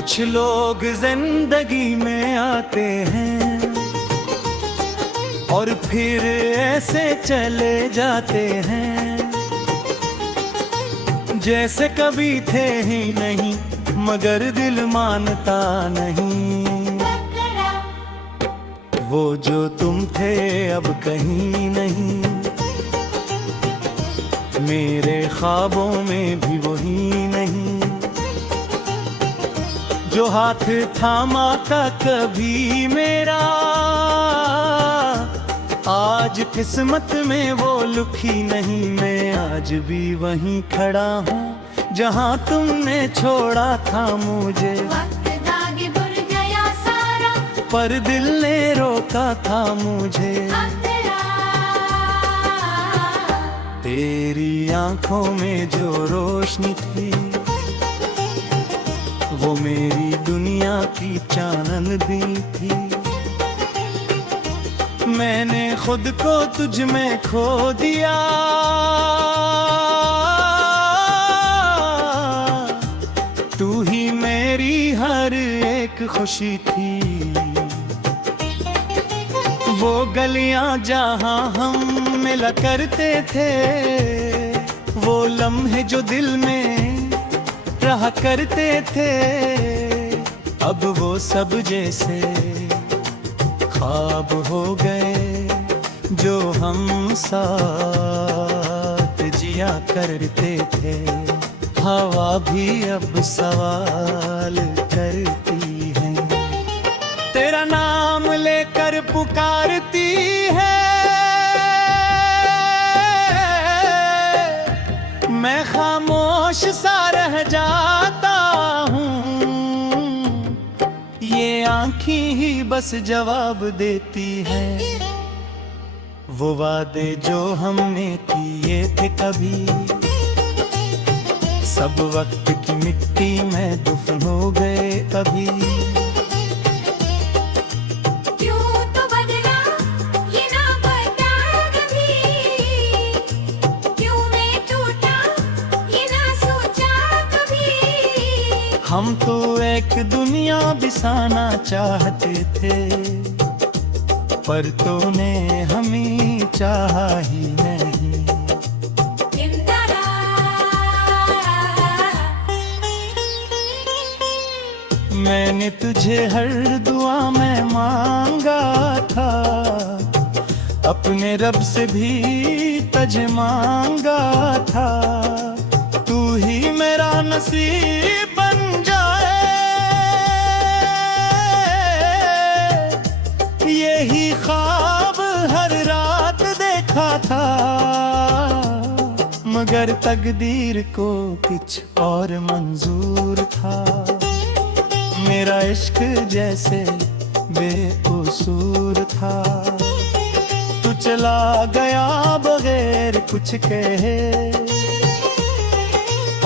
कुछ लोग जिंदगी में आते हैं और फिर ऐसे चले जाते हैं जैसे कभी थे ही नहीं, मगर दिल मानता नहीं। वो जो तुम थे अब कहीं नहीं, मेरे ख्वाबों में भी वही नहीं। जो हाथ थामा था कभी मेरा, आज किस्मत में वो लुकी नहीं। मैं आज भी वहीं खड़ा हूँ जहाँ तुमने छोड़ा था मुझे। वक्त दागे बुर गया सारा, पर दिल ने रोका था मुझे। तेरी आंखों में जो रोशनी थी, वो मेरी दुनिया की चांदनी थी। मैंने खुद को तुझ में खो दिया, तू ही मेरी हर एक खुशी थी। वो गलियां जहां हम मिला करते थे, वो लम्हे जो दिल में रहा करते थे, अब वो सब जैसे ख्वाब हो गए जो हम साथ जिया करते थे। हवा भी अब सवाल करती है, तेरा नाम लेकर पुकारती है। मैं खामोश सा रह जाता हूँ, ये आँखें ही बस जवाब देती है। वो वादे जो हमने किए थे कभी, सब वक्त की मिट्टी में दफन हो गए अभी। हम तो एक दुनिया बिसाना चाहते थे, पर तूने हमें चाहा ही नहीं। मैंने तुझे हर दुआ में मांगा था, अपने रब से भी तुझे मांगा था। तू ही मेरा नसीब बन जाए, यही ख्वाब हर रात देखा था। मगर तकदीर को कुछ और मंजूर था। मेरा इश्क जैसे बेकसूर था, तू चला गया बगैर कुछ कहे,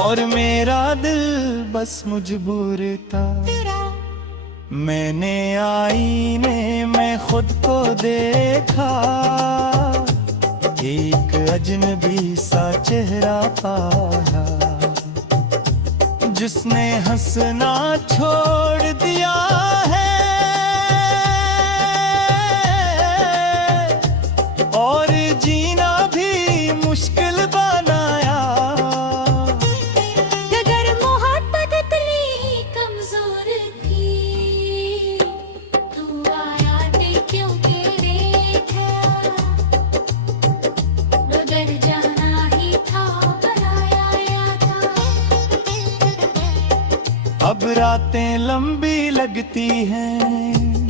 और मेरा दिल बस मजबूर था। मैंने आईने में खुद को देखा, एक अजनबी सा चेहरा पाया, जिसने हंसना छोड़ दिया है और जीना भी मुश्किल बनाया। अगर मोहब्बत इतनी कमजोर थी, तू आया नहीं क्योंकि देखा, मगर जाना ही था, बनाया था। अब रातें लंबी लगती हैं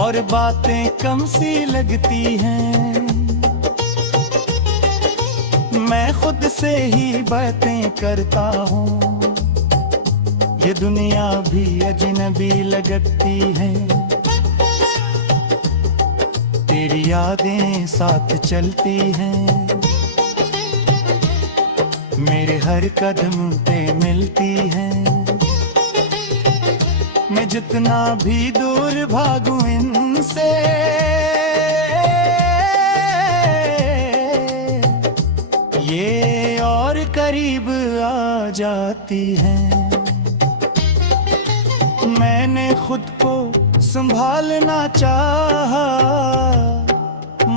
और बातें कम सी लगती हैं। मैं खुद से ही बातें करता हूँ, ये दुनिया भी अजनबी लगती है। तेरी यादें साथ चलती हैं, मेरे हर कदम पे मिलती हैं। मैं जितना भी दूर भागूं इनसे, ये और करीब आ जाती हैं। मैंने खुद को संभालना चाहा,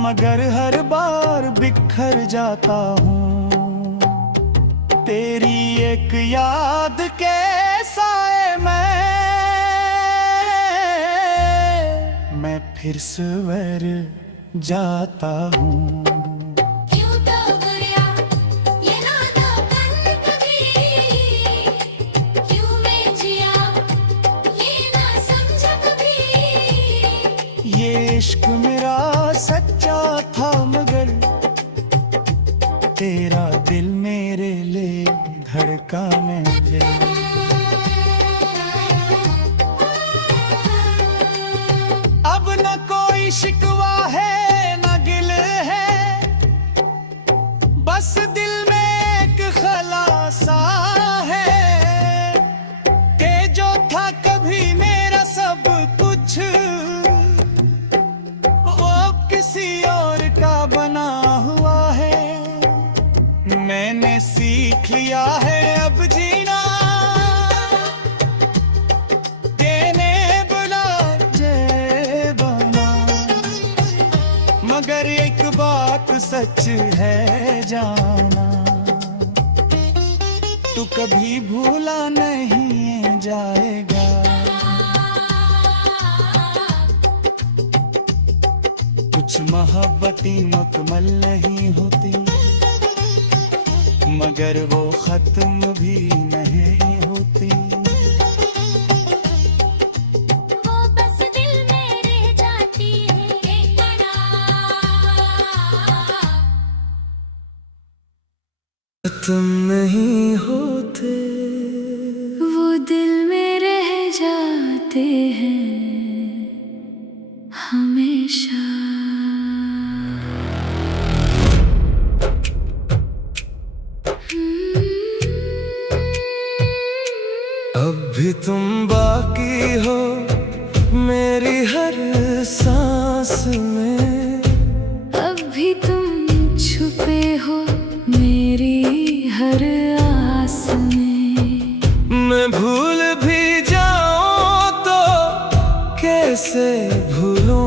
मगर हर बार बिखर जाता हूँ। तेरी एक याद के साए मैं फिर सवर जाता हूँ। क्यों तो गया ये नादापन कभी, क्यों मैं जिया ये ना समझा कभी। ये इश्क मेरा सच्चा था, मगर तेरा दिल मेरे लिए धड़काने लगा। अब न कोई शिकवा है न गिल है, बस दिल में एक खलासा है कि जो था कभी मेरा सब कुछ, वो किसी और का बना हुआ है। मैंने सीख लिया है अब जीना, मगर एक बात सच है जाना, तू कभी भूला नहीं जाएगा। कुछ मोहब्बतें मुकम्मल नहीं होती, मगर वो खत्म भी नहीं होती। तुम नहीं होते, वो दिल में रह जाते हैं हमेशा। अब भी तुम बाकी हो मेरी हर सांस में, अब भी तुम छुपे हो मेरी हर आस में। मैं भूल भी जाऊं तो कैसे भूलूं,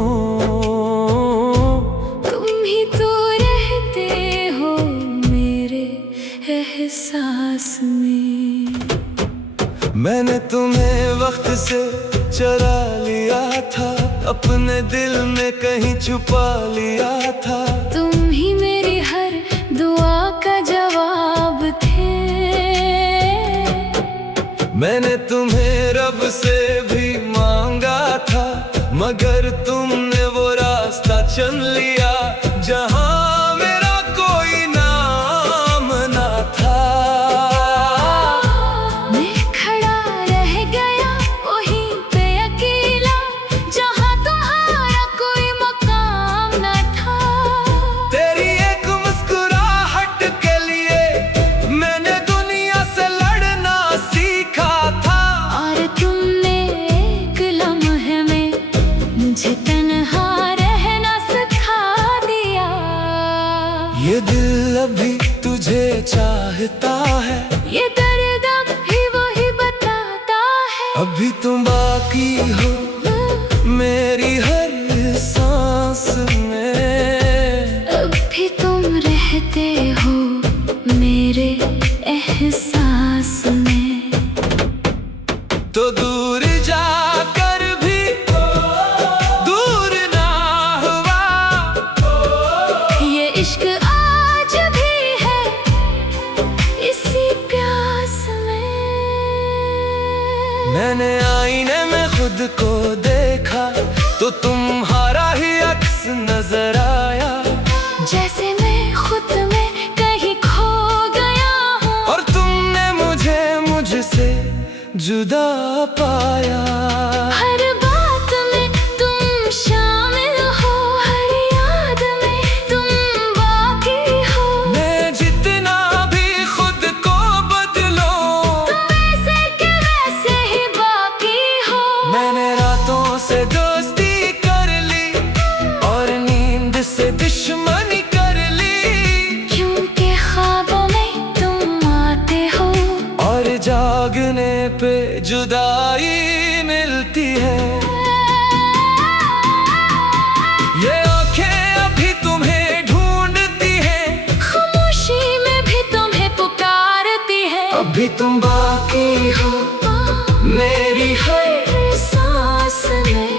तुम ही तो रहते हो मेरे एहसास में। मैंने तुम्हें वक्त से चुरा लिया था, अपने दिल में कहीं छुपा लिया था। तुम ही मेरी हर दुआ का जवाब थे। मैंने तुम्हें रब से भी मांगा था, मगर तुमने वो रास्ता चुन लिया जहां मेरा कोई नाम ना था। मैं खड़ा रह गया वहीं पे अकेला, जहां तुम्हारा कोई मकाम ना था। तेरी एक मुस्कुराहट के लिए मैंने दुनिया से लड़ना सीखा था, और तुमने एक लम्हे में मुझे तन्हा रहना सिखा दिया। ये दिल अभी तुझे चाहता है, ये दर्द भी वही बताता है। अभी तुम बाकी हो मेरी हर सांस में, अब भी तुम रहते हो मेरे एहसास में। तो दूर जाकर भी दूर ना हुआ, ये इश्क आज भी है इसी प्यास में। मैंने आईने में खुद को देखा तो तुम्हारा ही अक्स नजर आया, जैसे मैं खुद में कहीं खो गया हूँ, और तुमने मुझे मुझसे जुदा पाया। हर बात में तुम शामिल हो, हर याद में तुम बाकी हो। मैं जितना भी खुद को बदलूं, तुम वैसे के वैसे ही बाकी हो। मैंने रातों से दोस्ती कर ली और नींद से दुश्मनी कर ली, क्योंकि ख्वाबों में तुम आते हो और जागने पे जुदाई मिल कहती है। ये आंखें अभी तुम्हें ढूंढती हैं, खामोशी में भी तुम्हें पुकारती है। अभी तुम बाकी हो मेरी हर सांस में,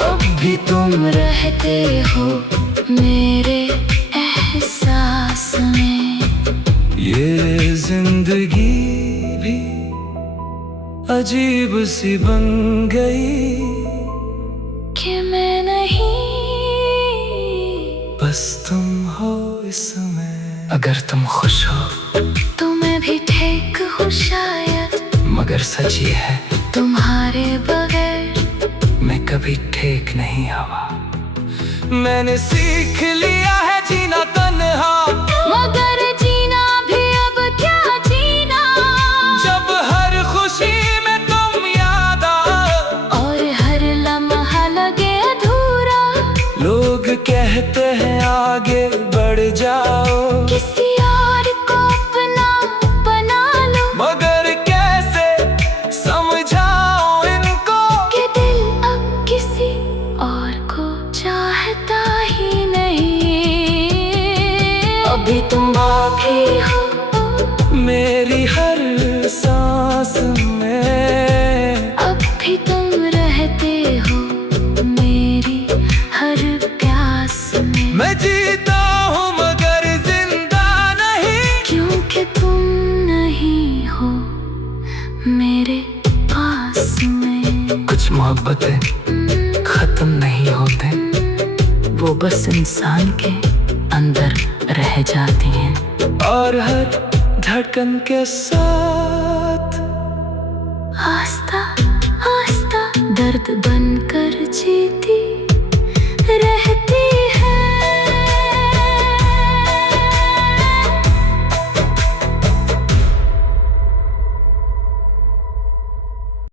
अब भी तुम रहते हो मेरे एहसास में। ये जिंदगी भी अजीब सी बन गई कि मैं नहीं, बस तुम हो इसमें। अगर तुम खुश हो तो मैं भी ठीक हूँ शायद, मगर सच ये है तुम्हारे बगैर मैं कभी ठीक नहीं हुआ। मैंने सीख लिया है जीना तन्हा, मगर जीना भी अब क्या जीना, जब हर खुशी में तुम याद आओ और हर लम्हा लगे अधूरा। लोग कहते हैं आगे बढ़ जाओ, किसी और को अपना बना लो, मगर कैसे समझाओ इनको कि दिल अब किसी और को चाहता ही नहीं। अभी तुम बाकी हो मेरी हर सांस में, अब भी तुम रहते हो मेरी हर प्यास में। मैं जीता हूँ मगर जिंदा नहीं, क्योंकि तुम नहीं हो मेरे पास में। कुछ मोहब्बतें खत्म नहीं होते, वो बस इंसान के अंदर रह जाती हैं, और हर धड़कन के साथ आस्ता आस्ता दर्द बनकर जीती